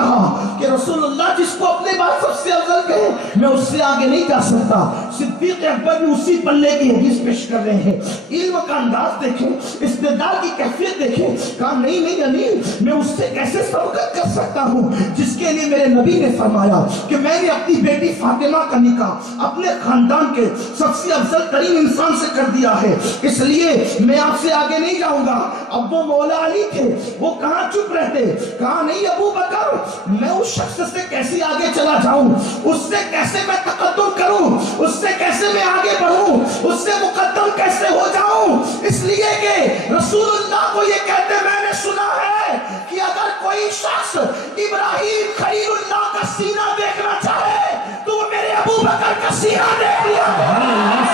کہا کہ رسول اللہ جس کو اپنے بعد سب سے افضل کہے میں اس سے آگے نہیں جا سکتا. صدیق اکبر بھی اسی پلے کی حدیث پیش کر رہے ہیں. علم کا انداز دیکھیں, استدلال کی کیفیت دیکھیں. کہا نہیں علی, میں اس سے کیسے سبقت کر سکتا ہوں جس کے لیے میرے نبی نے فرمایا کہ میں نے اپنی بیٹی فاطمہ کا نکاح اپنے خاندان کے سب سے افضل ترین انسان سے کر دیا ہے, اس لیے میں آپ سے آگے نہیں جاؤں گا. اب وہ مولا علی تھے, وہ کہاں چپ رہتے. کہا نہیں ابو بکر, میں اس شخص سے کیسے آگے چلا جاؤں, اس سے کیسے میں تقدم کروں, اس سے کیسے میں آگے بڑھوں, اس سے مقدم کیسے ہو جاؤں. اس لیے کہ رسول اللہ کو یہ کہتے میں نے سنا ہے کہ اگر کوئی شخص ابراہیم خلیل اللہ کا سینہ دیکھنا چاہے تو وہ میرے ابو بکر کا سینہ دیکھ لیا.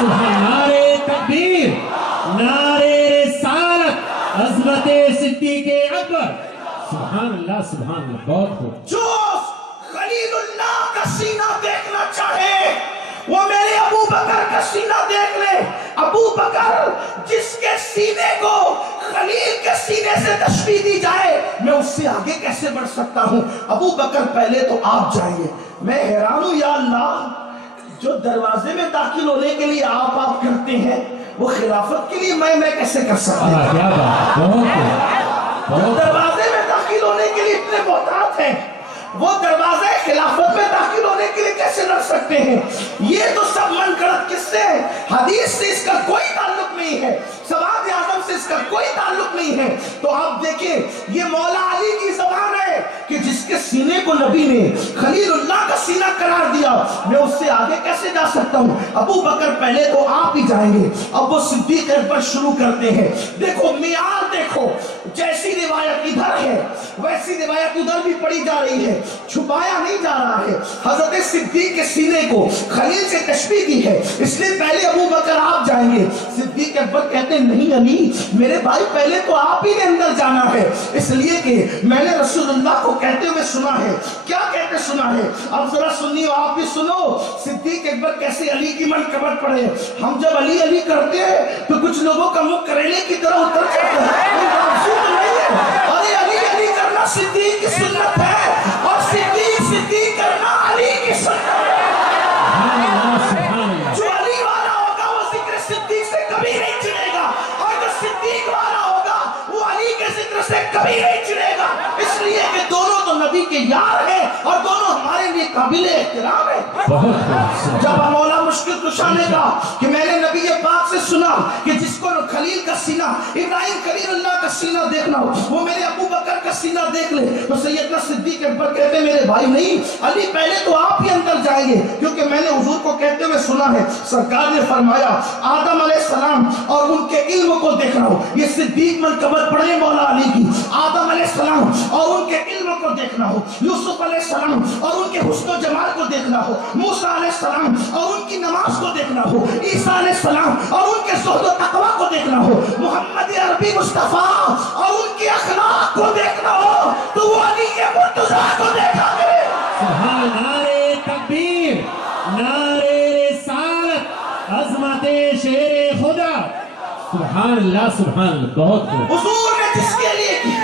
نعرے تکبیر, نعرے رسالت, عظمت صدیق اکبر. سبحان اللہ, بہت خوب. جو خلیل اللہ کا سینہ دیکھنا چاہے وہ میرے ابو بکر کا سینہ دیکھ لے. ابو بکر جس کے سینے کو خلیل کے سینے سے تشبیہ دی جائے, میں اس سے آگے کیسے بڑھ سکتا ہوں. ابو بکر پہلے تو آپ جائیں گے. میں حیران ہوں یا اللہ, جو دروازے میں داخل ہونے کے لیے آپ کرتے ہیں وہ خلافت کے لیے میں کیسے کر سکتا ہوں. کیا بات, بہت خوب. دروازے میں داخل ہونے کے لیے اتنے محتاط ہیں, وہ دروازے خلافت میں داخل ہونے کے لیے کیسے لڑ سکتے ہیں. یہ تو سب من گڑت قصے ہیں, حدیث سے اس کا کوئی تعلق نہیں ہے, سواد اعظم سے اس کا کوئی تعلق نہیں ہے. تو آپ دیکھیں یہ مولا علی کی زبان ہے کہ جس کے سینے کو نبی نے خلیل اللہ کا سینہ قرار دیا, میں اس سے آگے کیسے جا سکتا ہوں. ابو بکر پہلے تو آپ ہی جائیں گے. اب وہ صدیق اکبر شروع کرتے ہیں. دیکھو معیار دیکھو, جیسی روایت ادھر ہے ویسی روایت ادھر بھی پڑھی جا رہی ہے, چھپایا نہیں جا رہا ہے. حضرت صدیق کے سینے کو خلیل سے تشبیہ دی ہے, اس لیے پہلے ابو بکر آپ جائیں گے. صدیق اکبر کہتے ہیں نہیں علی میرے بھائی, پہلے تو آپ ہی نے اندر جانا ہے, اس لیے کہ میں نے رسول اللہ کو کہتے ہوئے سنا ہے. کیا کہتے سنا ہے, اب ذرا سنیے, آپ بھی سنو. صدیق اکبر کیسے علی کی منقبت پڑھے. ہم جب علی علی کرتے ہیں تو کچھ لوگوں کا منہ کریلے کی طرح اتر جاتا ہے. ارے علی علی کرنا صدیق کی سنت ہے, اور صدیق کرنا علی کی سنت ہے. جو علی والا ہوگا وہ ذکر صدیق سے کبھی نہیں چڑھے گا, اور جو صدیق والا ہوگا وہ علی کے ذکر سے کبھی نہیں چڑھے گا. اس لیے کہ دونوں تو نبی کے یار ہیں اور دونوں ہمارے لیے قابل احترام ہیں. جب مولا مشکل کشا نے کہا کہ میں نے نبی پاک سے سنا کہ جس کو خلیل کا سینہ ابراہیم خلیل اللہ کا سینہ دیکھنا ہو وہ میرے ابو بکر کا سینہ دیکھ لے, تو سیدنا صدیق اکبر کہتے میرے بھائی نہیں علی, پہلے تو آپ ہی اندر جائیں گے, کیونکہ میں نے حضور کو کہتے ہوئے سنا ہے سرکار نے فرمایا آدم علیہ السلام اور ان کے علم کو دیکھنا ہو. یہ صدیق منقبت پڑھے مولا علی کی. آدم علیہ السلام اور ان کے علم کو دیکھنا ہو, یوسف علیہ السلام اور ان کے حسن و جمال کو دیکھنا ہو, موسیٰ علیہ السلام اور ان کی نماز کو دیکھنا ہو, عیسیٰ علیہ السلام اور ان کے زہد و تقوی کو دیکھنا ہو, محمد عربی مصطفیٰ اور ان کے اخلاق کو دیکھنا ہو, تو وہ علی کے مرتضیٰ کو دیکھا کرے. سبحان, نعرے تکبیر, نعرے رسالت, عظمت شیر خدا. سبحان اللہ, بہت خوب. حضور نے جس کے لیے کی,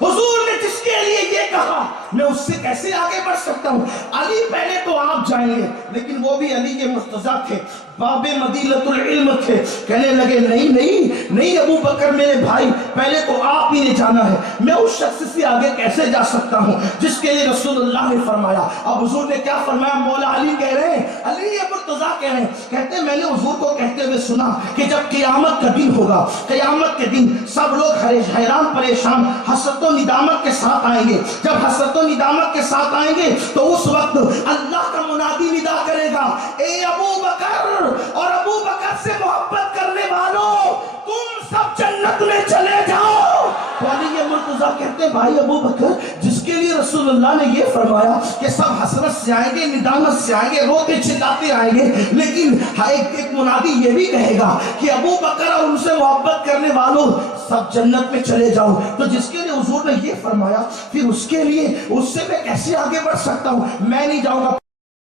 حضور نے جس کے لیے یہ کہا میں اس سے کیسے آگے بڑھ سکتا ہوں. علی پہلے تو آپ جائیں گے, لیکن وہ بھی علی کے مرتضیٰ تھے, باب مدینۃ العلم تھے. کہنے لگے نہیں ابو بکر میرے بھائی, پہلے تو آپ ہی نے جانا ہے. میں اس شخص سے آگے کیسے جا سکتا ہوں جس کے لیے رسول اللہ نے فرمایا. اب حضور نے کیا فرمایا, مولا علی کہہ رہے ہیں, علی یہ مرتضیٰ کہہ رہے ہیں, کہتے ہیں میں نے حضور کو کہتے ہوئے سنا کہ جب قیامت کا دن ہوگا, قیامت کے دن سب لوگ حیران پریشان حسرت و ندامت کے ساتھ آئیں گے. جب حسرت و ندامت کے ساتھ آئیں گے تو اس وقت اللہ کا منادی ندا کرے گا, اے ابو بکر اور ابو بکر سے محبت کرنے والوں تم سب جنت میں چلے جاؤ. علی مرتضیٰ کہتے ہیں بھائی ابو بکر جس کے لیے رسول اللہ نے یہ فرمایا کہ سب حسرت سے آئیں گے, ندامت سے آئیں گے, روتے چلاتے آئیں گے, لیکن ایک منادی یہ بھی کہے گا کہ ابو بکر اور ان سے محبت کرنے والوں سب جنت میں چلے جاؤ. تو جس کے لیے حضور نے یہ فرمایا پھر اس کے لیے اس سے میں کیسے آگے بڑھ سکتا ہوں, میں نہیں جاؤں گا.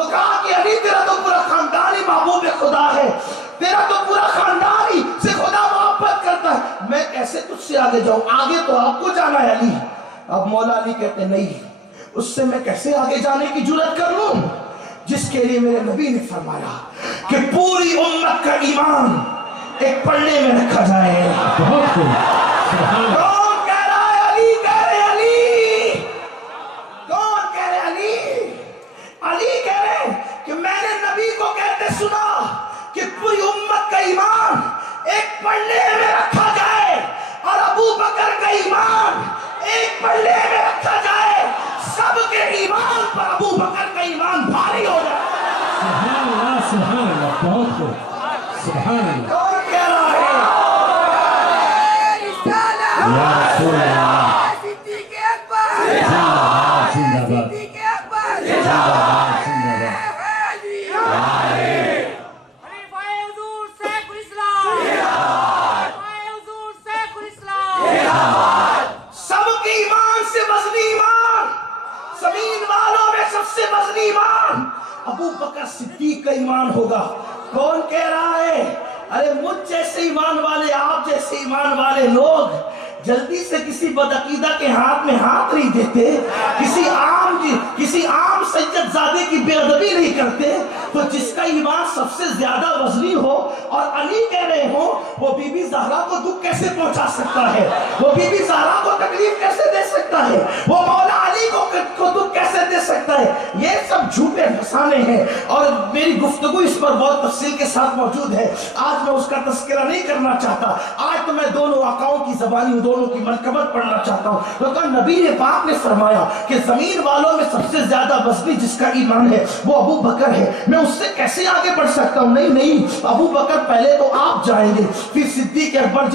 تو کہا کہ علی تیرا تو پورا خاندان ہی محبوب خدا ہے، تیرا تو پورا خاندان ہی سے خدا محبت کرتا ہے، میں کیسے تجھ سے آگے جاؤں؟ آگے تو آپ کو جانا ہے علی۔ اب مولا علی کہتے نہیں، اس سے میں کیسے آگے جانے کی جرات کر لوں جس کے لیے میرے نبی نے فرمایا کہ پوری امت کا ایمان ایک پلڑے میں رکھا جائے۔ بہت خوب، سبحان اللہ۔ کون کہہ رہا ہے؟ علی کہہ رہے، علی کون کہہ رہے؟ علی کہہ رہے کہ میں نے نبی کو کہتے سنا کہ پوری امت کا ایمان ایک پلڑے میں رکھا جائے اور ابو بکر کا ایمان ایک پلڑے میں رکھا جائے، سب کے ایمان پر ابو بکر کا ایمان بھاری ہو جائے۔ سبحان اللہ، سبحان اللہ، بہت خوب، سبحان اللہ۔ کون کہہ رہا ہے؟ یا رسول اللہ، صدیق اکبر، زندہ باد، زندہ باد، صدیق اکبر، زندہ باد، زندہ باد۔ خلیفہ حضور شیخ الاسلام، خلیفہ حضور شیخ الاسلام۔ سب کے ایمان سے وزنی ایمان، زمین والوں میں سب سے وزنی ایمان ابو بکر صدیق کا ایمان ہوگا۔ کون کہہ رہا ہے؟ ارے مجھ جیسے ایمان والے، آپ جیسے ایمان والے لوگ جلدی سے کسی بدعقیدہ کے ہاتھ میں ہاتھ نہیں دیتے، کسی عام سید زادے کی بے ادبی نہیں کرتے، تو جس کا ایمان سب سے زیادہ وزنی ہو اور علی کہہ رہے ہو، وہ بی بی زہرا کو دکھ کیسے پہنچا سکتا ہے؟ وہ بی بی زہرا کو تکلیف کیسے دے سکتا ہے؟ وہ مولا علی کو دکھ کیسے دے سکتا ہے؟ یہ سب جھوٹے فسانے ہیں، اور میری گفتگو اس پر بہت تفصیل کے ساتھ موجود ہے، آج میں اس کا تذکرہ نہیں کرنا چاہتا۔ آج تو میں دونوں آقاؤں کی زبانی، دونوں کی منقبت پڑھنا چاہتا ہوں۔ تو نبی نے پاک نے فرمایا کہ زمین والوں میں سب سے زیادہ وزنی جس کا ایمان ہے وہ ابو بکر ہے، میں اس سے کیسے آگے بڑھ سکتا ہوں؟ نہیں، ابو بکر پہلے تو آپ جائیں گے، پھر صدیق اکبر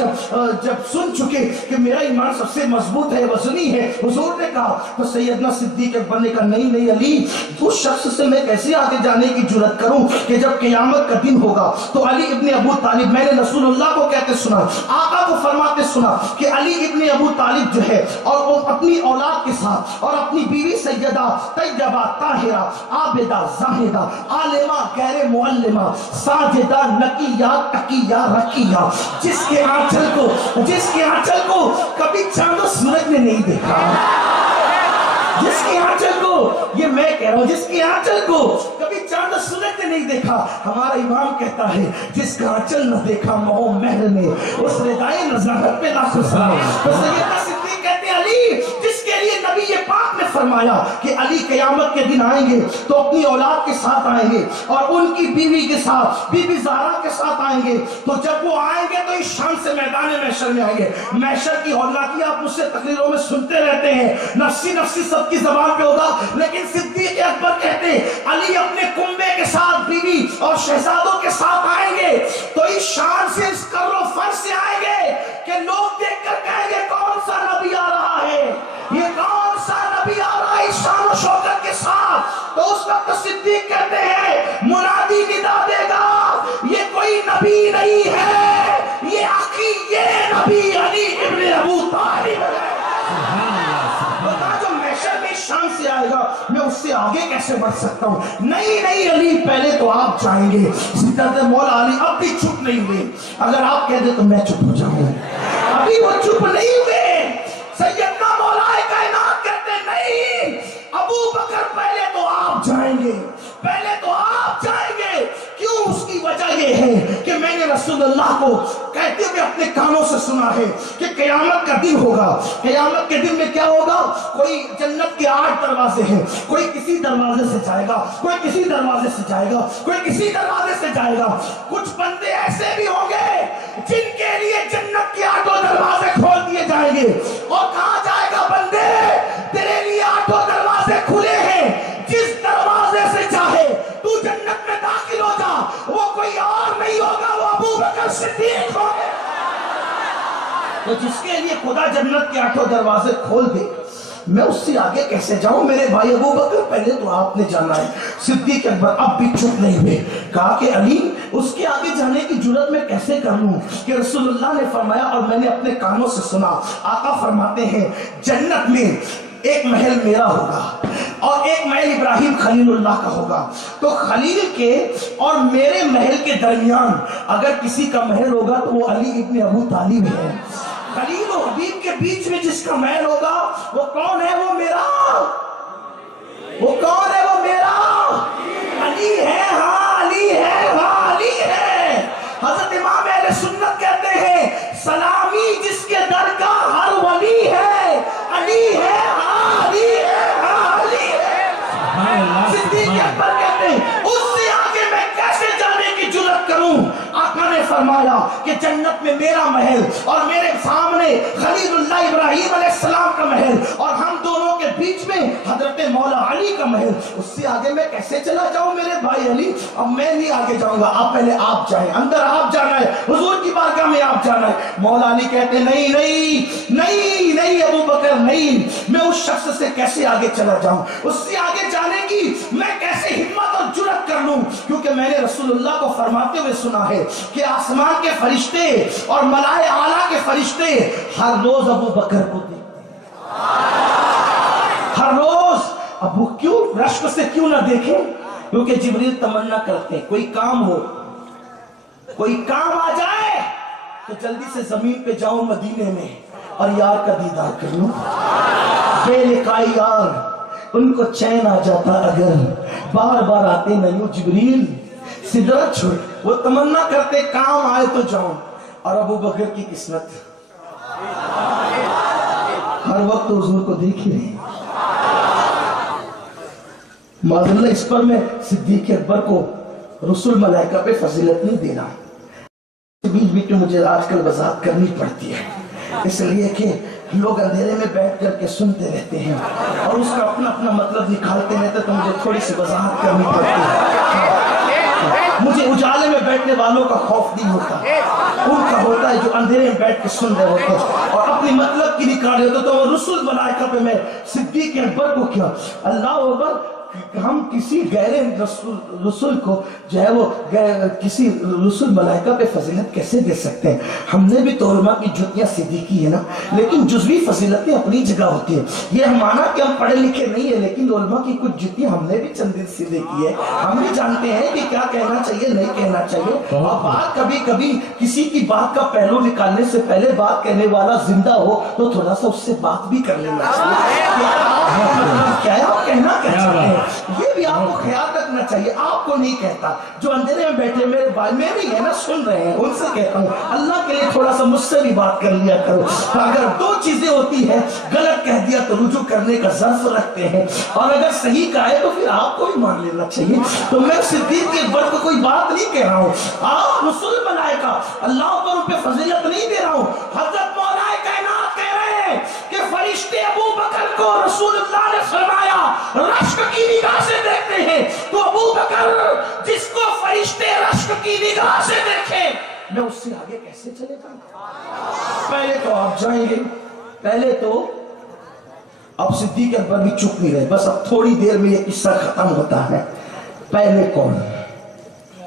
جب سن چکے کہ میرا ایمان سب سے مضبوط ہے، وزنی ہے، حضور نے کہا، تو سیدنا صدیق اکبر نے کہا نہیں علی، اس شخص سے میں کیسے آگے جانے کی جرات کروں کہ جب قیامت کا دن ہوگا تو علی ابن ابو طالب، میں نے رسول اللہ کو کہتے سنا، آقا کو فرماتے سنا کہ علی ابن ابو طالب جو ہے اور وہ اپنی اولاد کے ساتھ اور اپنی بیوی سیدہ طیبہ طاہرہ عابدہ زاہدہ عالمہ غیر معلمہ ساجدہ نقیہ تقیہ رقیہ، جس کے آنچل کو کبھی چاند و سورج نے نہیں دیکھا، جس کی آنچل کو، یہ میں کہہ رہا ہوں، جس کی آنچل کو کبھی چاند و سورج نے نہیں دیکھا، ہمارا امام کہتا ہے جس کا آنچل نہ دیکھا مہو مہر نے، اس ردائے نزاہت پہ لاکھوں سلام۔ تو سیدنا صدیق کہتے ہیں علی، جس کے لیے نبی پاک نے فرمایا کہ علی قیامت کے دن آئیں گے تو اپنی اولاد کے ساتھ آئیں گے اور ان کی بیوی کے ساتھ، بی بی زہرا کے ساتھ آئیں گے، تو جب وہ آئیں گے تو اس شان سے میدان محشر میں آئیں گے۔ محشر کی ہولناکی آپ مجھ سے تقریروں میں سنتے رہتے ہیں، نفسی نفسی سب کی زبان پہ ہوگا، لیکن صدیق اکبر کہتے ہیں علی اپنے کنبے کے ساتھ، بیوی اور شہزادوں کے ساتھ آئیں گے تو اس شان سے، اس کر و فر سے آئیں گے کہ لوگ دیکھ کر کہیں گے کون سا نبی آ رہا ہے، یہ کون سا نبی آ رہا ہے اس شان و شوکت کے ساتھ۔ تو اس وقت صدیق کہتے ہیں منادی ندا دے گا، یہ کوئی نبی نہیں ہے، یہ عقی، یہ نبی علی ابن ابو طالب ہے۔ جو محشر میں شان سے آئے گا میں اس سے آگے کیسے بڑھ سکتا ہوں؟ نہیں علی، پہلے تو آپ جائیں گے۔ سیدنا مولا علی اب بھی چپ نہیں ہوئے، اگر آپ کہہ دیں تو میں چپ ہو جاؤں، ابھی وہ چپ نہیں ہوئے۔ سیدنا مولا کائنات کہتے نہیں، ابو بکر پہلے تو آپ جائیں گے، پہلے تو آپ جائیں گے۔ کیوں؟ اس کی وجہ یہ ہے کہ میں نے رسول اللہ کو کہتے ہوئے اپنے کانوں سے سنا ہے کہ قیامت کا دن ہوگا، قیامت کے دن میں کیا ہوگا؟ کوئی جنت کے 8 دروازے ہیں، کوئی کسی دروازے سے جائے گا، کوئی کسی دروازے سے جائے گا، کوئی کسی دروازے سے جائے گا۔ کچھ بندے ایسے بھی ہوں گے جن کے لیے جنت کے 8 دروازے کھول دیے جائیں گے، اور کہا جائے گا بندے تیرے لیے 8 دروازے کھلے ہیں، جس دروازے سے چاہے تو جنت میں داخل ہو جا، وہ کوئی اور نہیں ہوگا، وہ ابو بکر صدیق ہوگا۔ تو جس کے لیے خدا جنت کے 8 دروازے کھول دے، میں اس سے آگے کیسے جاؤں؟ میرے بھائی ابو بکر پہلے تو آپ نے جانا ہے۔ صدیق اکبر اب بھی چپ نہیں ہوئے، کہا کہ علی اس کے آگے جانے کی جرات میں کیسے کر لوں کہ رسول اللہ نے فرمایا اور میں نے اپنے کانوں سے سنا، آقا فرماتے ہیں جنت میں ایک محل میرا ہوگا اور ایک محل ابراہیم خلیل اللہ کا ہوگا. تو خلیل کے اور میرے محل کے درمیان اگر کسی کا محل ہوگا تو وہ علی ابن ابو طالب ہے. خلیل و حبیب کے بیچ میں جس کا محل ہوگا وہ کون ہے؟ وہ میرا. وہ کون ہے؟ وہ میرا علی ہے. ہاں علی ہے. ہاں علی ہے. حضرت امام اہل سنت کہتے ہیں سلامی جس کے در کا ہر ولی ہے علی ہے. ہاں علی ہے. ہاں علی ہے. صدیق اکبر کہتے ہیں اس سے آگے میں کیسے جانے کی جرات کروں؟ آقا نے فرمایا کہ جنت میں میرا محل اور میرے سامنے خلیل اللہ ابراہیم علیہ السلام کا محل اور ہم دونوں کے بیچ میں حضرت مولا علی کا محل. اس سے آگے میں کیسے چلا جاؤں میرے بھائی علی؟ اب میں نہیں آگے جاؤں گا. آپ پہلے آپ جائیں. اندر آپ جانا ہے. حضور کی بارگاہ میں آپ جانا ہے. مولا علی کہتے نہیں نہیں نہیں نہیں ابو بکر نہیں. میں اس شخص سے کیسے آگے چلا جاؤں؟ اس سے آگے جانے کی میں کیسے ہمت اور جرات کر لوں؟ کیونکہ میں نے رسول اللہ کو فرماتے ہوئے سنا ہے کہ آسمان کے فرشتے اور ملائے اعلیٰ کے فرشتے ہر روز ابو بکر کو دیکھتے ہیں. ہر روز. اب وہ کیوں رشک سے کیوں نہ دیکھیں؟ کیونکہ جبریل تمنا کرتے ہیں کوئی کام ہو, کوئی کام آ جائے تو جلدی سے زمین پہ جاؤں مدینے میں اور یار کا دیدار کر لوں. بے لقائی یار ان کو چین آ جاتا اگر بار بار آتے نہیں. جبریل سدرت چھوڑ. وہ تمنا کرتے کام آئے تو جاؤں. اور ابو بکر کی قسمت ہر وقت حضور کو دیکھ ہی رہے. معاذ اللہ اس پر میں صدیق اکبر کو رسول ملائکہ پہ فضیلت نہیں دینا. بیچ بیچ میں مجھے آج کل وضاحت کرنی پڑتی ہے اس لیے کہ لوگ اندھیرے میں بیٹھ کر کے سنتے رہتے ہیں اور اس کا اپنا اپنا مطلب نکالتے رہتے تو مجھے تھوڑی سی وضاحت کرنی پڑتی ہے. مجھے اجالے میں بیٹھنے والوں کا خوف نہیں ہوتا. ان کا ہوتا ہے جو اندھیرے میں بیٹھ کے سن رہے ہوتے ہیں اور اپنی مطلب کی نکال رہے ہوتے. تو وہ رسول ملائکہ پہ میں صدیق اکبر کو کیا اللہ اکبر ہم کسی غیر رسول کو جو ہے وہ کسی رسول ملائکہ پہ فضیلت کیسے دے سکتے ہیں؟ ہم نے بھی تو علماء کی جتیاں سیدھی کی ہے نا, لیکن جزوی فضیلتیں اپنی جگہ ہوتی ہیں. یہ ہم مانا کہ ہم پڑھے لکھے نہیں ہیں لیکن علماء کی کچھ جتیاں ہم نے بھی چند دن سیدھے کی ہے. ہم بھی جانتے ہیں کہ کیا کہنا چاہیے نہیں کہنا چاہیے. اور بات کبھی کبھی کسی کی بات کا پہلو نکالنے سے پہلے بات کہنے والا زندہ ہو تو تھوڑا سا اس سے بات بھی کر لینا چاہیے. کیا ہے آپ کہنا کیا چاہتے ہیں یہ بھی آپ کو خیال رکھنا چاہیے. آپ کو نہیں کہتا, جو اندھیرے میں بیٹھے میرے بھائی میرے ہی ہے نا سن رہے ہیں ان سے کہتا ہوں اللہ کے لیے تھوڑا سا مجھ سے بھی بات کر لیا کرو. اگر دو چیزیں ہوتی ہیں غلط کہہ دیا تو رجوع کرنے کا ظرف رکھتے ہیں اور اگر صحیح کہا ہے تو پھر آپ کو بھی مان لینا چاہیے. تو میں صدیق اکبر کو کوئی بات نہیں کہہ رہا ہوں. آپ رسول ملائکہ اللہ پر ان پہ فضیلت نہیں دے رہا ہوں. حضرت مولا کائنات کہہ رہے ہیں کہ فرشتے ابو بکر کو رسول اللہ نے فرمایا رشک کی نگاہ سے دیکھتے ہیں. تو ابو بکر جس کو فرشتے رشک کی نگاہ سے دیکھیں میں اس سے آگے کیسے چلے جاؤں؟ پہلے تو آپ جائیں گے. پہلے تو اب صدیق اکبر بھی چپ نہیں رہے. بس اب تھوڑی دیر میں یہ قصہ ختم ہوتا ہے. پہلے کون؟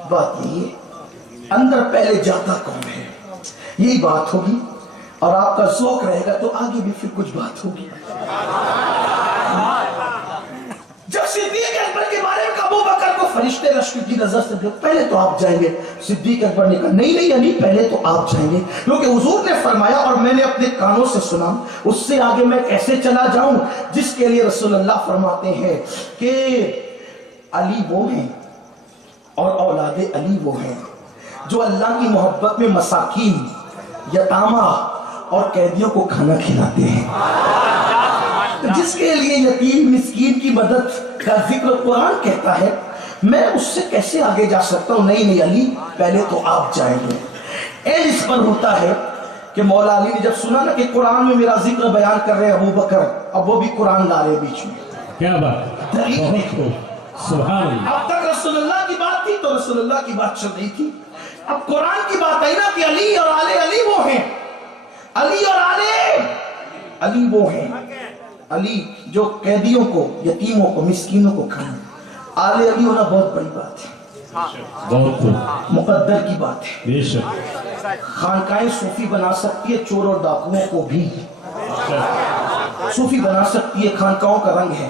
بات یہی ہے اندر پہلے جاتا کون ہے یہی بات ہوگی. اور آپ کا ذوق رہے گا تو آگے بھی پھر کچھ بات ہوگی. جب صدیق اکبر کے بارے میں ابو بکر کو فرشتے رشک کی نظر سے دیکھ پہلے تو آپ جائیں گے. صدیق اکبر نے کہا نہیں نہیں علی پہلے تو آپ جائیں گے کیونکہ حضور نے فرمایا اور میں نے اپنے کانوں سے سنا. اس سے آگے میں کیسے چلا جاؤں جس کے لیے رسول اللہ فرماتے ہیں کہ علی وہ ہیں اور اولاد علی وہ ہیں جو اللہ کی محبت میں مساکین, یتامہ اور قیدیوں کو کھانا کھلاتے ہیں. جس کے لیے یتیم مسکین کی مدد کا ذکر قرآن کہتا ہے میں اس سے کیسے آگے جا سکتا ہوں؟ نہیں نہیں علی پہلے تو آپ جائیں گے. اس پر ہوتا ہے کہ مولا علی نے جب سنا نا کہ قرآن میں میرا ذکر بیان کر رہے ابو بکر, اب وہ بھی قرآن لا رہے بیچ میں. کیا بات ہے سبحان اللہ. اب تک رسول اللہ کی بات تھی تو رسول اللہ کی بات چل رہی تھی. اب قرآن کی بات آئی نا کہ علی اور آل علی وہ ہیں. علی اور آل علی وہ ہیں. علی جو قیدیوں کو, یتیموں کو, مسکینوں کو کھانا. آل علی ہونا بہت بڑی بات ہے, بہت مقدر کی بات ہے. بے شک خانقاہیں صوفی بنا سکتی ہے چور اور ڈاکوؤں کو بھی صوفی بنا سکتی ہے. خانقاہوں کا رنگ ہے.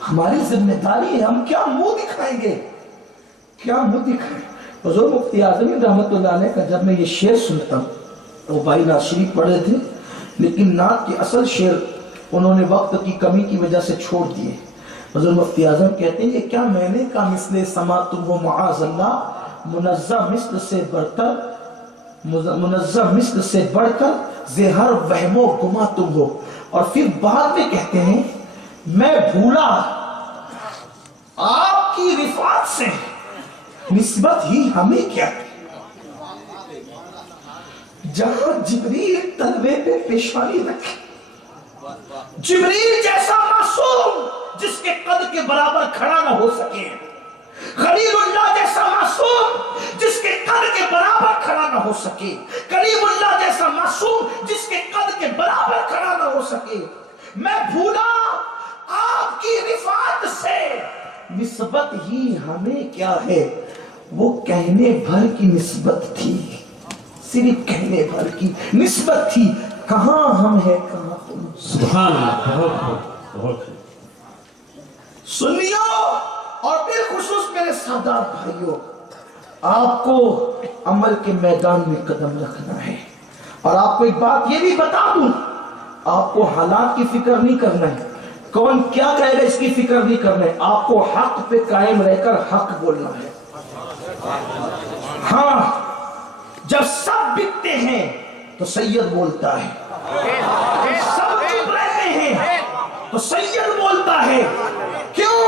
ہماری ذمہ داری ہے، ہم کیا منہ دکھائیں گے، کیا منہ دکھائیں؟ حضور مفتی اعظم رحمت اللہ علیہ کا جب میں یہ شعر سنتا ہوں، وہ بھائی نعت شریف پڑھے تھے لیکن نعت کے اصل شعر انہوں نے وقت کی کمی کی وجہ سے چھوڑ دیے۔ حضور مفتی اعظم کہتے ہیں یہ کیا میں نے کا مثل سما تم ہو معاذ اللہ، منزہ مثل سے برتر، منزہ مثل سے بڑھ کر زہر وہم و گما تم ہو۔ اور پھر بعد میں کہتے ہیں میں بھولا آپ کی رفعت سے نسبت ہی ہمیں کیا، جہاں جبریل تلوے پہ پیشانی رکھے، جبریل جیسا معصوم جس کے قد کے برابر کھڑا نہ ہو سکے، خلیل اللہ جیسا معصوم جس کے قد کے برابر کھڑا نہ ہو سکے، کریم اللہ جیسا معصوم جس کے قد کے برابر کھڑا نہ ہو سکے، میں بھولا آپ کی رفعت سے نسبت ہی ہمیں کیا ہے۔ وہ کہنے بھر کی نسبت تھی، صرف کہنے بھر کی نسبت تھی، کہاں ہم ہیں کہاں تم۔ سبحان اللہ، بہت خوب، بہت خوب۔ سنیو اور بالخصوص میرے سادات بھائیوں، آپ کو عمل کے میدان میں قدم رکھنا ہے، اور آپ کو ایک بات یہ بھی بتا دوں، آپ کو حالات کی فکر نہیں کرنا ہے، کون کیا کہے گا اس کی فکر نہیں کرنا ہے، آپ کو حق پہ قائم رہ کر حق بولنا ہے۔ ہاں جب سب بکتے ہیں تو سید بولتا ہے، سب چپ رہتے ہیں تو سید بولتا ہے۔ کیوں؟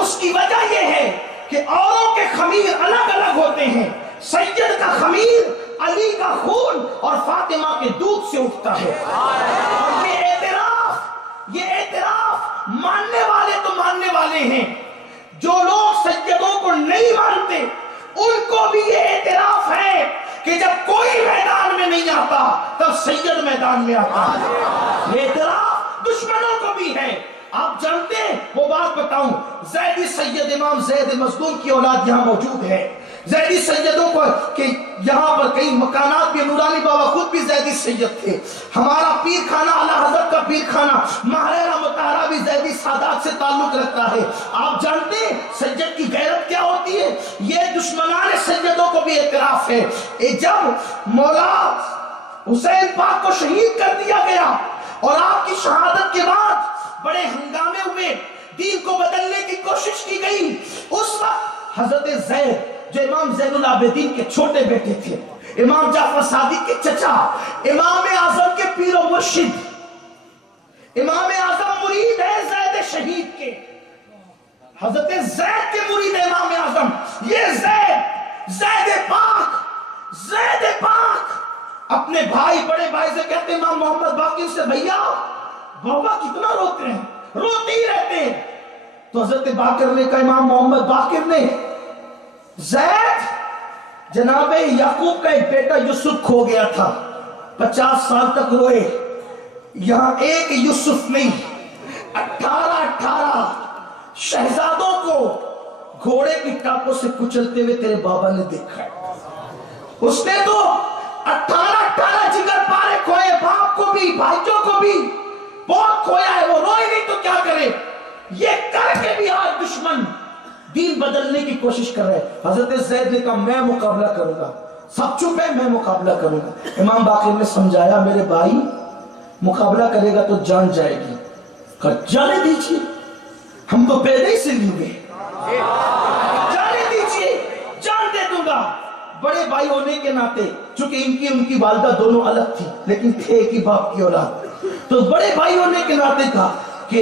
اس کی وجہ یہ ہے کہ اوروں کے خمیر الگ الگ ہوتے ہیں، سید کا خمیر علی کا خون اور فاطمہ کے دودھ سے اٹھتا ہے۔ اور یہ اعتراف ماننے والے تو ماننے والے ہیں، جو لوگ سیدوں کو نہیں مانتے ان کو بھی یہ اعتراف ہے کہ جب کوئی میدان میں نہیں آتا تب سید میدان میں آتا ہے۔ یہ اعتراف دشمنوں کو بھی ہے۔ آپ جانتے ہیں، وہ بات بتاؤں، زیدی سید امام زید مظلوم کی اولاد یہاں موجود ہے، زیدی سیدوں کو کہ یہاں پر کئی مکانات بھی، نورانی بابا خود بھی زیدی سید تھے، ہمارا پیر خانہ اعلیٰ حضرت کا پیر خانہ ماہرہ مطہرہ بھی زیدی سادات سے تعلق رکھتا ہے۔ آپ جانتے ہیں سید کی غیرت کیا ہوتی ہے؟ یہ دشمنان سیدوں کو بھی اعتراف ہے۔ جب مولا حسین پاک کو شہید کر دیا گیا اور آپ کی شہادت کے بعد بڑے ہنگامے ہوئے، دین کو بدلنے کی کوشش کی گئی، اس وقت حضرت زید جو امام زین العابدین کے چھوٹے بیٹے تھے، امام جعفر صادق کے چچا، امام اعظم کے پیر و مرشد، امام اعظم مرید ہے زید شہید کے، حضرت زید کے مرید ہے امام اعظم۔ یہ زید پاک اپنے بھائی، بڑے بھائی سے کہتے ہیں امام محمد باقر سے، بھیا بابا کتنا روتے ہیں، روتے ہی رہتے ہیں۔ تو حضرت باقر نے کہا، امام محمد باقر نے، زید جناب یعقوب کا ایک بیٹا یوسف کھو گیا تھا، 50 سال تک روئے، یہاں ایک یوسف نہیں 18 شہزادوں کو گھوڑے کی ٹاپوں سے کچلتے ہوئے تیرے بابا نے دیکھا ہے۔ اس نے تو 18 جگر پارے کھوئے، باپ کو بھی بھائیوں کو بھی بہت کھویا ہے، وہ روئے نہیں تو کیا کرے؟ یہ کر کے بھی آج دشمن دین بدلنے کی کوشش کر رہے ہیں۔ حضرت زید نے کہا میں مقابلہ کروں گا، سب چپ ہے، میں مقابلہ کروں گا۔ امام باقر نے سمجھایا میرے بھائی مقابلہ کرے گا تو جان جائے گی، کہا جانے دیجئے، ہم تو پیدا ہی سے لیے گے، جانے دیجئے، جان دے دوں گا۔ بڑے بھائی ہونے کے ناطے، چونکہ ان کی والدہ دونوں الگ تھی لیکن تھے ایک ہی باپ کی اولاد، تو بڑے بھائی ہونے کے ناطے کہا کہ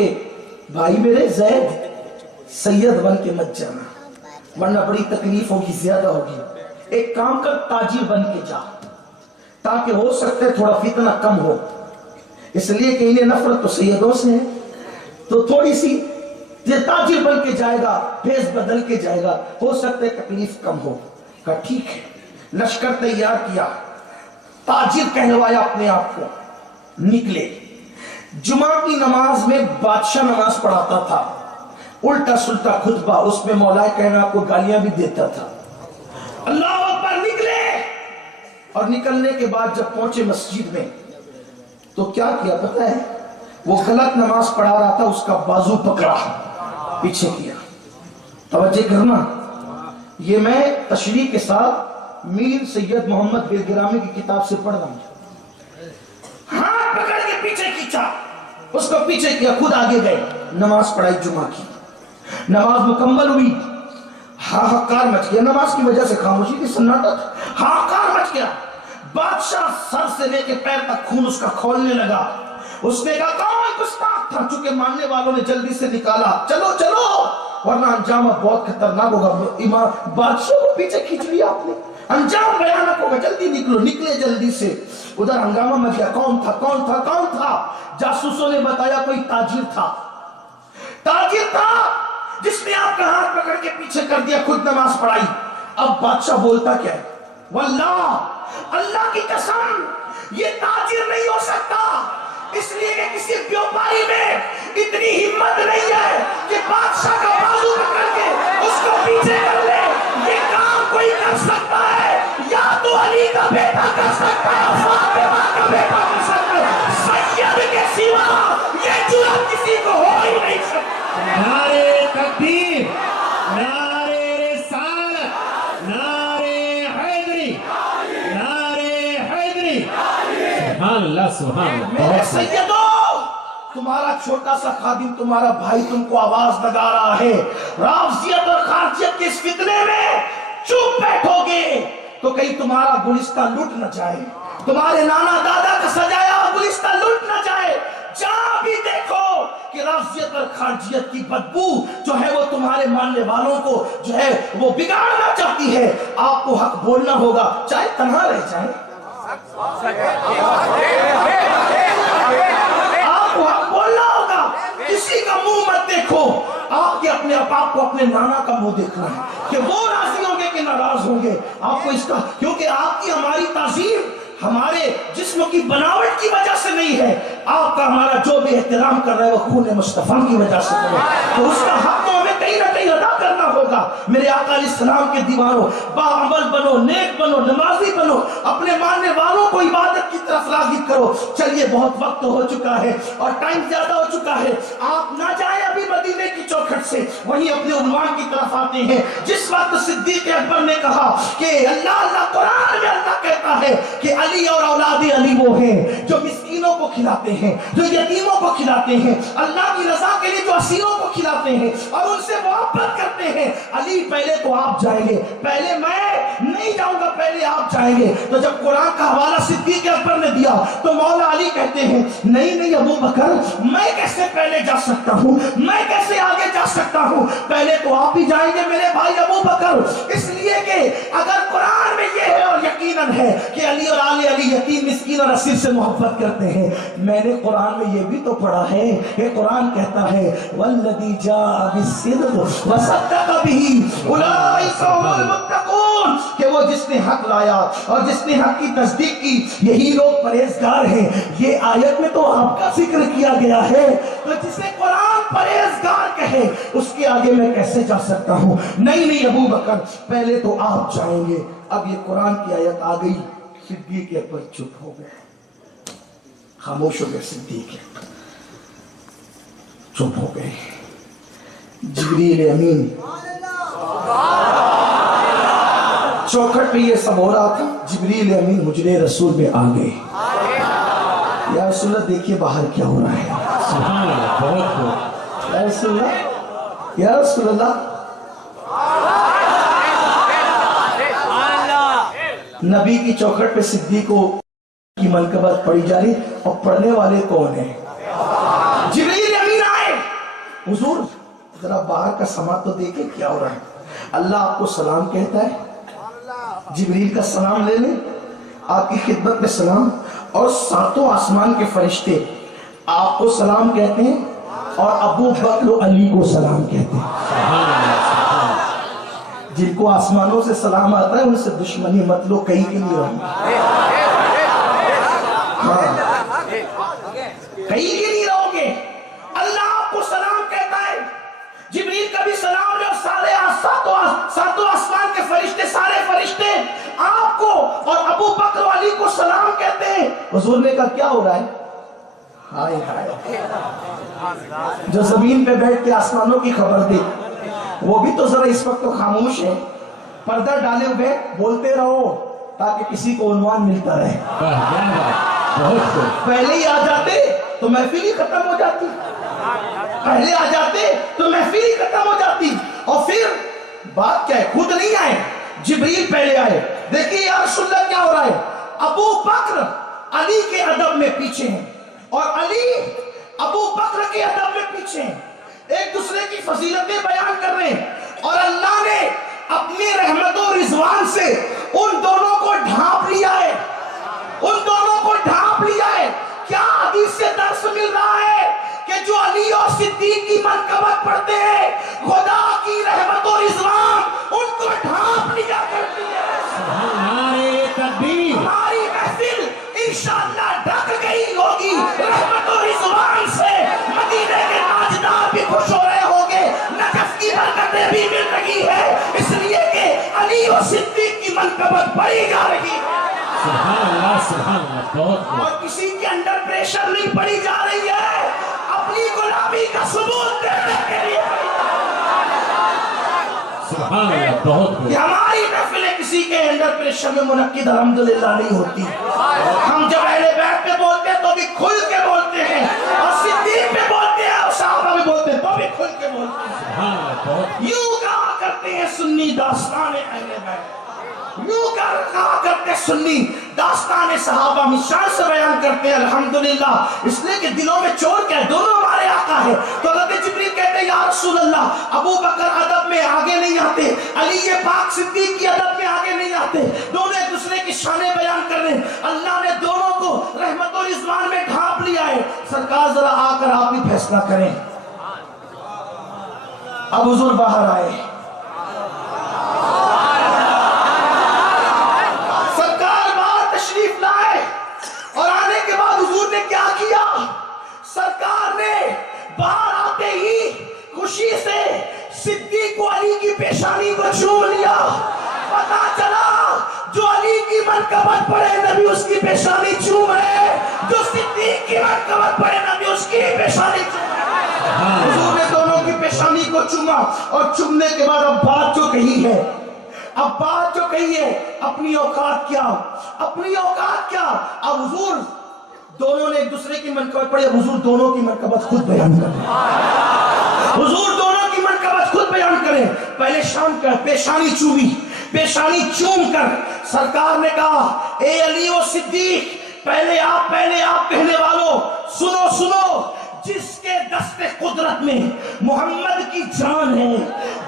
بھائی میرے زید سید بن کے مت جانا ورنہ بڑی تکلیف ہوگی، زیادہ ہوگی، ایک کام کر تاجر بن کے جا تاکہ ہو سکتا ہے تھوڑا فتنہ کم ہو، اس لیے کہ انہیں نفرت تو سیدوں سے ہے، تو تھوڑی سی یہ تاجر بن کے جائے گا، بھیس بدل کے جائے گا، ہو سکتا ہے تکلیف کم ہو۔ کہا ٹھیک ہے، لشکر تیار کیا، تاجر کہلوایا اپنے آپ کو، نکلے۔ جمعہ کی نماز میں بادشاہ نماز پڑھاتا تھا، الٹا سلٹا خطبہ، اس میں مولا کائنات کو گالیاں بھی دیتا تھا۔ اللہ اکبر، نکلے، اور نکلنے کے بعد جب پہنچے مسجد میں تو کیا کیا پتہ ہے؟ وہ غلط نماز پڑھا رہا تھا، اس کا بازو پکڑا، پیچھے کیا. توجہ کرنا، یہ میں تشریح کے ساتھ میر سید محمد بیلگرامی کی کتاب سے پڑھ رہا ہوں. ہاتھ پکڑ کے پیچھے کھینچا، اس کو پیچھے کیا، خود آگے گئے، نماز پڑھائی جمعہ کی. نماز مکمل ہوئی، ہاہکار مچ گیا. نماز کی وجہ سے خاموشی کی، سناٹا تھا، ہاہکار مچ گیا. بادشاہ سر سے لے کے پیر تک خون اس کا کھولنے لگا. اس نے کہا کون گستاخ تھا؟ چونکہ ماننے والوں نے جلدی سے نکالا، چلو چلو ورنہ انجام بہت خطرناک ہوگا. امام بادشاہ کو پیچھے کھینچ لیا آپ نے، انجام بھیانک ہوگا، جلدی نکلو. نکلے جلدی سے. ادھر ہنگامہ مچ گیا. کون تھا کون تھا کون تھا؟ جاسوسوں نے بتایا کوئی تاجر تھا، تاجر تھا جس نے آپ کا ہاتھ پکڑ کے پیچھے کر دیا، خود نماز پڑھائی. اب بادشاہ بولتا کیا ہے؟ واللہ، اللہ کی قسم یہ تاجر نہیں ہو سکتا، اس لیے کہ کسی بیوپاری میں اتنی ہمت نہیں ہے کہ بادشاہ کا بازو پکڑ کے اس کو پیچھے کر لے. یہ کام کوئی کر سکتا ہے یا تو علی کا بیٹا کر سکتا ہے، فاطمہ کا بیٹا کر سکتا ہے، سید کے سوا یہ جرأت کسی کو ہو ہی نہیں سکتا. نعرے تکبیر، نعرے رسالت، نعرے حیدری، نعرے حیدری. سبحان اللہ سبحان اللہ. میرے سیدو، تمہارا چھوٹا سا خادم، تمہارا بھائی تم کو آواز لگا رہا ہے. رافضیت اور خارجیت کے اس فتنے میں چپ بیٹھو گے تو کہیں تمہارا گلستان لٹ نہ جائے، تمہارے نانا دادا کا سجایا ہوا گلستان لٹ نہ جائے. جہاں بھی دیکھو کہ رافضیت اور خارجیت کی بدبو جو ہے وہ تمہارے ماننے والوں کو جو ہے وہ بگاڑنا چاہتی ہے، آپ کو حق بولنا ہوگا چاہے تنہا رہ جائے. آپ کو حق بولنا ہوگا، کسی کا منہ مت دیکھو. آپ کے اپنے آپ کو اپنے نانا کا منہ دیکھنا ہے کہ وہ راضی ہوں گے کہ ناراض ہوں گے. آپ کو اس کا، کیونکہ آپ کی ہماری تعظیم ہمارے جسم کی بناوٹ کی وجہ سے نہیں ہے، آپ کا ہمارا جو بھی احترام کر رہے ہیں وہ خون مصطفیٰ کی وجہ سے کرے، تو اس کا حق تو ہمیں کہیں نہ کہیں ادا کرنا ہوگا. میرے آقا علیہ السلام کے دیوانوں، باعمل بنو، نیک بنو، نمازی بنو، اپنے ماننے والوں کو عبادت کی طرف راغب کرو. چلیے بہت وقت ہو چکا ہے اور ٹائم زیادہ ہو چکا ہے، آپ نہ جائیں ابھی مدینے کی چوکھٹ سے، وہیں اپنے عنوان کی طرف آتے ہیں. جس وقت صدیق اکبر نے کہا کہ اللہ قرآن میں اللہ کہتا ہے کہ علی اور اولاد علی وہ ہیں جو مسکینوں کو کھلاتے ہیں، جو یتیموں کو کھلاتے ہیں، اللہ کی رضا کے لیے جو اسیروں کو کھلاتے ہیں اور ان سے محبت کرتے ہیں. علی پہلے تو آپ جائیں گے، پہلے میں نہیں جاؤں گا، پہلے آپ جائیں گے. تو جب قرآن کا حوالہ صدیق اکبر نے دیا تو مولا علی کہتے ہیں نہیں نہیں ابو بکر، میں کیسے پہلے جا سکتا ہوں، میں کیسے آگے جا سکتا ہوں، پہلے تو آپ ہی جائیں گے میرے بھائی ابو بکر. اس لیے کہ اگر قرآن میں یہ ہے اور یقیناً ہے کہ علی اور آل علی یتیم مسکین اور اسیر سے محبت کرتے ہیں، میں نے قرآن میں یہ بھی تو پڑھا ہے کہ قرآن کہتا ہے والذی جاء بالصدق وصدق به اولئک هم المتقون، کہ وہ جس نے حق لایا اور جس نے حق کی تصدیق کی یہی لوگ پرہیزگار ہیں. یہ آیت میں تو آپ کا ذکر کیا گیا ہے، تو جسے قرآن پرہیزگار کہے اس کے آگے میں کیسے جا سکتا ہوں؟ نہیں نہیں ابو بکر، پہلے تو آپ جائیں گے. اب یہ قرآن کی آیت آ گئی، صدیق اکبر چپ ہو گئے، خاموش ہو گئے. صدیق اکبر چپ ہو گئے. جبریل امین چوکھٹ پہ یہ سب ہو رہا تھا، جبریل امین حجرے رسول میں آ گئے. یا رسول اللہ دیکھیے باہر کیا ہو رہا ہے. سبحان اللہ، بہت بہت. یا رسول اللہ، یا رسول اللہ. نبی کی چوکھٹ پہ صدیقوں کی منقبت پڑھی جا رہی، اور پڑھنے والے کون ہیں؟ جبریل امین آئے. حضور ذرا باہر کا سما تو دیکھیں کیا ہو رہا ہے. اللہ آپ کو سلام کہتا ہے، جبریل کا سلام لے لیں، آپ کی خدمت میں سلام. اور ساتوں آسمان کے فرشتے آپ کو سلام کہتے ہیں اور ابو بکر و علی کو سلام کہتے ہیں. جن کو آسمانوں سے سلام آتا ہے ان سے دشمنی مت لو، کہیں کے نہیں رہو گے، کہیں کے نہیں رہو گے. اللہ آپ کو سلام کہتا ہے، جبریل کا بھی سلام لے، اور سارے ساتوں آسمان کے فرشتے، سارے فرشتے آپ کو اور ابو بکر و علی کو سلام کہتے ہیں. حضور نے کہا کیا ہو رہا ہے؟ ہائے ہائے، جو زمین پہ بیٹھ کے آسمانوں کی خبر دے، وہ بھی تو ذرا اس وقت تو خاموش ہے، پردہ ڈالے ہوئے بولتے رہو تاکہ کسی کو عنوان ملتا رہے۔ بہت خوب۔ پہلے ہی آ جاتے تو محفل ہی ختم ہو جاتی، پہلے آ جاتے تو محفل ہی ختم ہو جاتی۔ اور پھر بات کیا ہے، خود نہیں آئے، جبریل پہلے آئے۔ دیکھیے یا رسول اللہ کیا ہو رہا ہے، ابو بکر علی کے ادب میں پیچھے ہیں اور علی ابو بکر کے ادب میں پیچھے ہیں، ایک دوسرے کی فضیلتیں بیان کر رہے ہیں، اور اللہ نے اپنی رحمت و رضوان سے ان دونوں کو ڈھانپ لیا ہے، ان دونوں کو ڈھانپ لیا ہے۔ کیا حدیث سے درس مل رہا ہے کہ جو علی اور صدیق کی منقبت پڑھتے ہیں، خدا کی رحمت و رضوان ان کو ڈھانپ لیا کرتی ہے۔ نعرے تکبیر۔ ہماری محفل انشاءاللہ ڈھک گئی ہوگی رحمت و رضوان سے، مدینے کے تاجدار بھی خوش ہو رہے ہوں گے، نجف کی برکتیں بھی مل رہی ہے، اس لیے کہ علی اور صدیق کی منقبت پڑھی جا رہی ہے، سبحان اللہ سبحان اللہ، بہت خوب۔ اور کسی کے انڈر پریشر نہیں پڑھی جا رہی ہے، اپنی غلامی کا ثبوت دینے کے لیے سبحان اللہ، بہت خوب۔ کہ ہماری محفلیں کسی کے انڈر پریشر میں منعقد الحمدللہ نہیں ہوتی۔ ہم جب اہل بیت پہ بولتے ہیں تو بھی کھل کے بولتے ہیں، اور صدیق پہ بولتے ہیں اور صحابہ پہ بولتے ہیں تو بھی کھل کے بولتے ہیں۔ سبحان اللہ، بہت خوب۔ یوں کہا کرتے ہیں سنی داستان اہل بیت، یوں کہا کرتے سنی داستان صحابہ، مثال سے بیان کرتے ہیں الحمدللہ، اس لیے کہ دلوں میں چور کیا ہے، دونوں ہمارے آقا ہے۔ تو حضرت جبریل کہتے ہیں یا رسول اللہ، ابو بکر ادب میں آگے نہیں آتے، علی پاک صدیق کی ادب میں آگے نہیں آتے، دونوں ایک دوسرے کی شانیں بیان کر رہے ہیں، اللہ نے دونوں کو رحمت و رضوان میں ڈھانپ لیا ہے۔ سرکار ذرا آ کر آپ ہی فیصلہ کریں۔ اب حضور باہر آئے، اور آنے کے بعد حضور نے کیا کیا، سرکار نے باہر آتے ہی خوشی سے صدیق و علی کی پیشانی کو چوم لیا۔ پتا چلا جو علی کی منقبت پڑے نبی اس کی پیشانی چوم ہے، جو صدیق کی منقبت پڑے نبی اس کی پیشانی چوم ہے۔ حضور نے دونوں کی پیشانی کو چوما، اور چومنے کے بعد اب بات جو کہی ہے، اب بات جو کہی ہے، اپنی اوقات کیا، اپنی اوقات کیا۔ اب حضور دونوں نے ایک دوسرے کی منقبت پڑھی، اب حضور دونوں کی منقبت خود بیان کریں، حضور دونوں کی منقبت خود بیان کریں۔ پہلے شام کا پیشانی چومی، پیشانی چوم کر سرکار نے کہا اے علی و صدیق، پہلے آپ کہنے والوں سنو سنو، جس کے دست قدرت میں محمد کی جان ہے،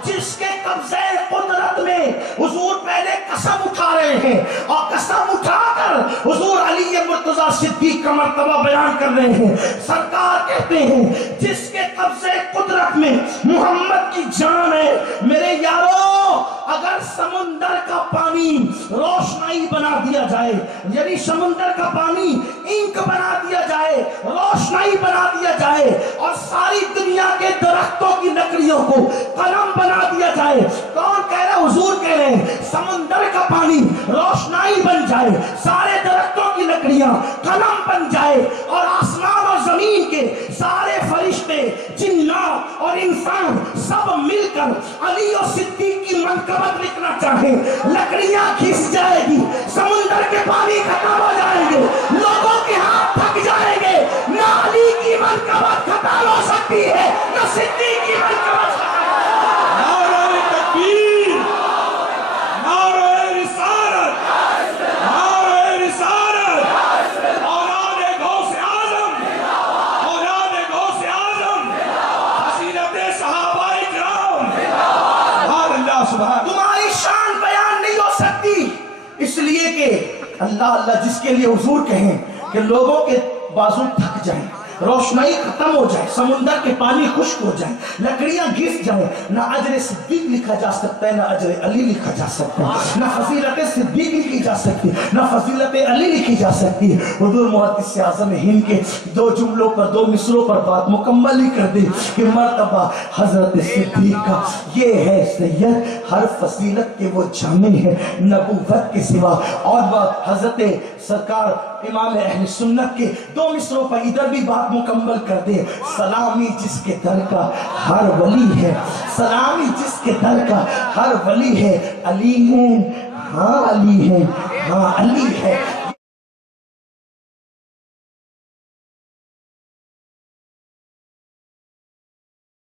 جس کے قبضے قدرت میں حضور پہلے قسم اٹھا رہے ہیں، اور قسم اٹھا کر حضور علی مرتضیٰ صدیق کا مرتبہ بیان کر رہے ہیں۔ سرکار کہتے ہیں جس کے قبضے قدرت میں محمد کی جان ہے، میرے یارو اگر سمندر کا پانی روشنائی بنا دیا جائے، یعنی سمندر کا پانی انک بنا دیا جائے، روشنائی بنا دیا جائے، اور ساری دنیا کے درختوں کی لکڑیوں کو قلم بنا دیا جائے، کون کہہ رہا ہے؟ حضور کہہ رہے ہیں سمندر کا پانی روشنائی بن جائے، سارے درختوں کی لکڑیاں قلم بن جائے، اور آسمان اور زمین کے سارے فرشتے، جنات اور انسان سب مل کر علی اور صدیق کی منقبت لکھنا چاہیں، لکڑیاں کھس جائے گی، سمندر کے پانی ختم ہو جائیں گے، لوگوں کے ہاتھ تھک جائیں گے، نہ علی کی منقبت ختم ہو سکتی ہے، نہ صدیق کی منقبت ختم ہو سکتی ہے۔ نعرہ تکبیر، نعرہ رسالت، نعرہ رسالت، اولاد غوث اعظم، اولاد غوث اعظم، فضیلت صحابہ کرام، سبحان اللہ سبحان۔ تمہاری شان بیان نہیں ہو سکتی، اس لیے کہ اللہ جس کے لیے حضور کہیں کہ لوگوں کے بازو تھک جائیں، روشنائی ختم ہو جائے، سمندر کے پانی خشک ہو جائے، لکڑیاں گھس جائیں، نہ اجر صدیق لکھا جا سکتا ہے، نہ اجر علی لکھا جا سکتا ہے، نہ فضیلت صدیق لکھی جا سکتی، نہ فضیلت علی لکھی جا سکتی۔ حضور محدث اعظم ہند کے دو جملوں پر، دو مصروں پر بات مکمل ہی کر دی کہ مرتبہ حضرت صدیق کا یہ ہے سید، ہر فضیلت کے وہ جامع ہے نبوت کے سوا۔ اور بات حضرت سرکار امام اہل سنت کے دو مصروں پر ادھر بھی بات آپ مکمل کر دیں. سلامی جس کے در کا ہر ولی ہے, سلامی جس کے در کا ہر ولی ہے. علی ہوں ہاں علی ہے, ہاں علی ہے.